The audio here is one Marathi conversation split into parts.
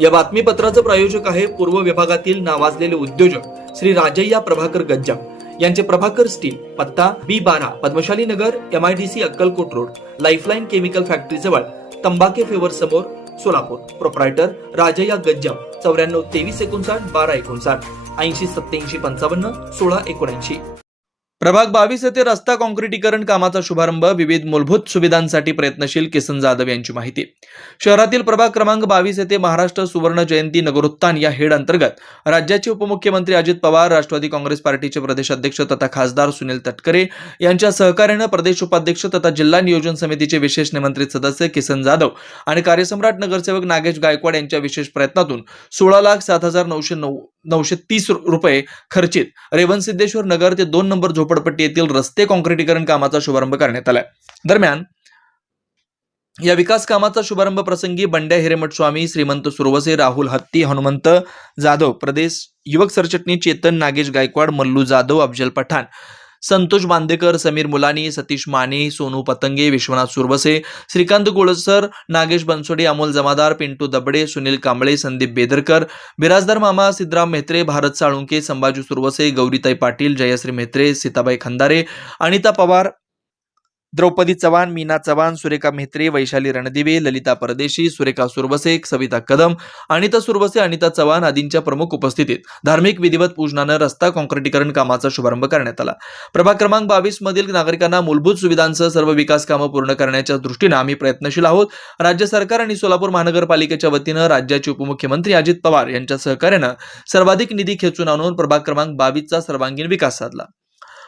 या बातमीपत्राचं प्रायोजक आहे पूर्व विभागातील नावाजलेले उद्योजक श्री राजय्या प्रभाकर गज्जाम यांचे प्रभाकर स्टील, पत्ता B12 पद्मशाली नगर, MIDC Akkalkot road, lifeline chemical factory जवळ, तंबाके फेवर समोर, सोलापूर. प्रोप्रायटर राजय्या गज्जाम 94 23 59 12 59 80 87 55 16 79. प्रभाग 22 येथे रस्ता काँक्रिटीकरण कामाचा शुभारंभ. विविध मूलभूत सुविधांसाठी प्रयत्नशील किसन जाधव यांची माहिती. शहरातील प्रभाग क्रमांक 22 येथे महाराष्ट्र सुवर्ण जयंती नगरोत्थान या हेड अंतर्गत राज्याचे उपमुख्यमंत्री अजित पवार, राष्ट्रवादी काँग्रेस पार्टीचे प्रदेश अध्यक्ष तथा खासदार सुनील तटकरे यांच्या सहकार्याने प्रदेश उपाध्यक्ष तथा जिल्हा नियोजन समितीचे विशेष निमंत्रित सदस्य किसन जाधव आणि कार्यसम्राट नगरसेवक नागेश गायकवाड यांच्या विशेष प्रयत्नातून 16,07,930 रुपये खर्चित रेवणसिद्धेश्वर नगर ते 2 नंबर झोपडपट्टी येथील रस्ते काँक्रिटीकरण कामाचा शुभारंभ करण्यात आला. दरम्यान या विकास कामाचा शुभारंभ प्रसंगी बंड्या हिरेमठ स्वामी, श्रीमंत सुरवसे, राहुल हत्ती, हनुमंत जाधव, प्रदेश युवक सरचिटणीस चेतन नागेश गायकवाड, मल्लू जाधव, अफजल पठाण, संतोष बांदेकर, समीर मुलानी, सतीश माने, सोनू पतंगे, विश्वनाथ सुरवसे, श्रीकांत गोळसर, नागेश बनसोडे, अमोल जमादार, पिंटू दबडे, सुनील कांबळे, संदीप बेदरकर, बिराजदार मामा, सिद्धराम मेहत्रे, भारत साळुंके, संभाजी सुरवसे, गौरीताई पाटील, जयश्री मेहत्रे, सीताबाई खंदारे, अनिता पवार, द्रौपदी चव्हाण, मीना चव्हाण, सुरेखा मेहत्रे, वैशाली रणदिवे, ललिता परदेशी, सुरेखा सुरवसे, सविता कदम, अनिता सुरवसे, अनिता चव्हाण आदींच्या प्रमुख उपस्थितीत धार्मिक विधिवत पूजनानं रस्ता काँक्रिटीकरण कामाचा शुभारंभ करण्यात आला. प्रभाग क्रमांक 22 मधील नागरिकांना मूलभूत सुविधांसह सर्व विकास कामं पूर्ण करण्याच्या दृष्टीनं आम्ही प्रयत्नशील आहोत. राज्य सरकार आणि सोलापूर महानगरपालिकेच्या वतीनं राज्याचे उपमुख्यमंत्री अजित पवार यांच्या सहकार्यानं सर्वाधिक निधी खेचून आणून प्रभाग क्रमांक 22चा सर्वांगीण विकास साधला.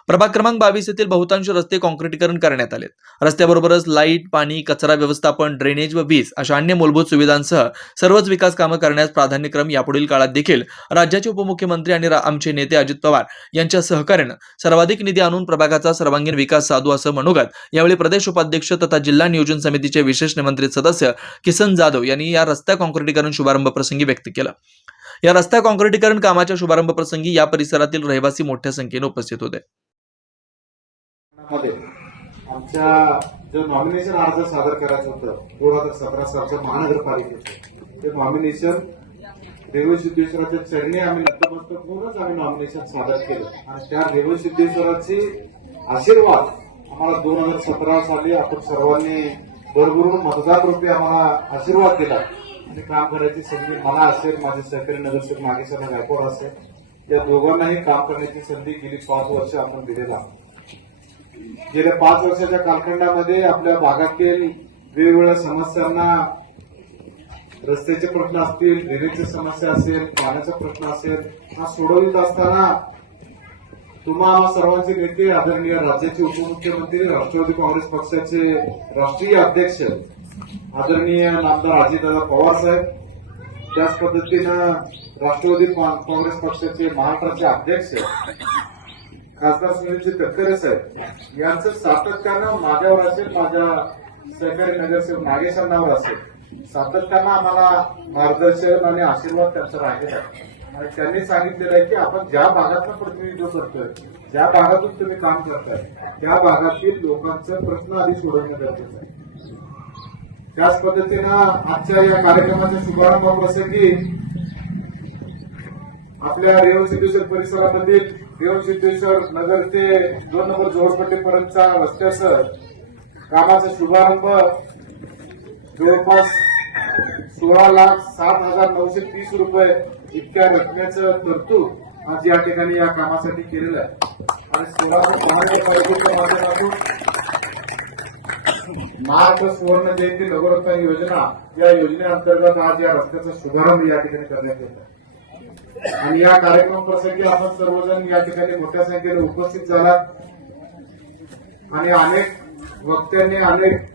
प्रभाग क्रमांक 22 येथील बहुतांश रस्ते काँक्रिटीकरण करण्यात आले. रस्त्याबरोबरच लाईट, पाणी, कचरा व्यवस्थापन, ड्रेनेज व वीज अशा अन्य मूलभूत सुविधांसह सर्वच विकास कामं करण्यास प्राधान्यक्रम यापुढील काळात देखील राज्याचे उपमुख्यमंत्री आणि आमचे नेते अजित पवार यांच्या सहकार्यानं सर्वाधिक निधी आणून प्रभागाचा सर्वांगीण विकास साधू असं मनोगत यावेळी प्रदेश उपाध्यक्ष तथा जिल्हा नियोजन समितीचे विशेष निमंत्रित सदस्य किसन जाधव यांनी या रस्ता काँक्रिटीकरण शुभारंभ प्रसंगी व्यक्त केलं. या रस्ता काँक्रिटीकरण कामाच्या शुभारंभ प्रसंगी या परिसरातील रहिवासी मोठ्या संख्येने उपस्थित होते. आमच्या जो नॉमिनेशन अर्ज सादर करायचं होतं 2017 सालच्या महानगरपालिकेचं, ते नॉमिनेशन रेवणसिद्धेश्वराच्या चरणी आम्ही नतमस्तक होऊनच आम्ही नॉमिनेशन सादर केलं आणि त्या रेवणसिद्धेश्वराचे आशीर्वाद आम्हाला 2017 साली आपण सर्वांनी भरभरून मतदार रूपी आम्हाला आशीर्वाद दिला आणि काम करायची संधी मला असेल, माझे सहकारी नगरसेवक नागेश गायकवाड असेल, या दोघांनाही काम करण्याची संधी गेली 5 वर्ष आपण दिलेला. गेल्या 5 वर्षाच्या कालखंडामध्ये आपल्या भागातील वेगवेगळ्या समस्यांना, रस्त्याचे प्रश्न असतील, ड्रेनेजची समस्या असेल, पाण्याचा प्रश्न असेल, हा सोडवित असताना तुम्हा सर्वांचे नेते आदरणीय राज्याचे उपमुख्यमंत्री, राष्ट्रवादी काँग्रेस पक्षाचे राष्ट्रीय अध्यक्ष आदरणीय नामदार अजितदादा पवार साहेब, त्याच पद्धतीनं राष्ट्रवादी काँग्रेस पक्षाचे महाराष्ट्राचे अध्यक्ष खासदार सुनील तटकरे साहेब यांचं सातत्यानं माझ्यावर असेल, माझ्या सहकारी नगरसेवक नागेशांनावर असेल, सातत्यानं आम्हाला मार्गदर्शन आणि आशीर्वाद त्यांचा राहिलेला आहे. आणि त्यांनी सांगितलेलं आहे की आपण ज्या भागातनं प्रतिनिधित्व करतोय, ज्या भागातून तुम्ही काम करताय, त्या भागातील लोकांचे प्रश्न आधी सोडवणं गरजेचं आहे. त्याच पद्धतीनं आजच्या या कार्यक्रमाच्या शुभारंभाप्रसंगी आपल्या रेवणसिद्धेश्वर परिसरामधील रेवणसिद्धेश्वर नगर ते 2 नंबर झोपडपट्टीपर्यंतच्या रस्त्यासह कामाचा शुभारंभ जवळपास 16,07,930 रुपये इतक्या रकमेचं तरतूद आज या ठिकाणी या कामासाठी केलेलं आहे. आणि सोलापूर महानगरपालिकेच्या माध्यमातून महाराष्ट्र सुवर्ण जयंती नगरोत्थान योजना या योजनेअंतर्गत आज या रस्त्याचा शुभारंभ या ठिकाणी करण्यात येत आहे. आणि या कार्यक्रम प्रसंगी आपण सर्वजण या ठिकाणी मोठ्या संख्येने उपस्थित झालात आणि अनेक वक्त्यांनी, अनेक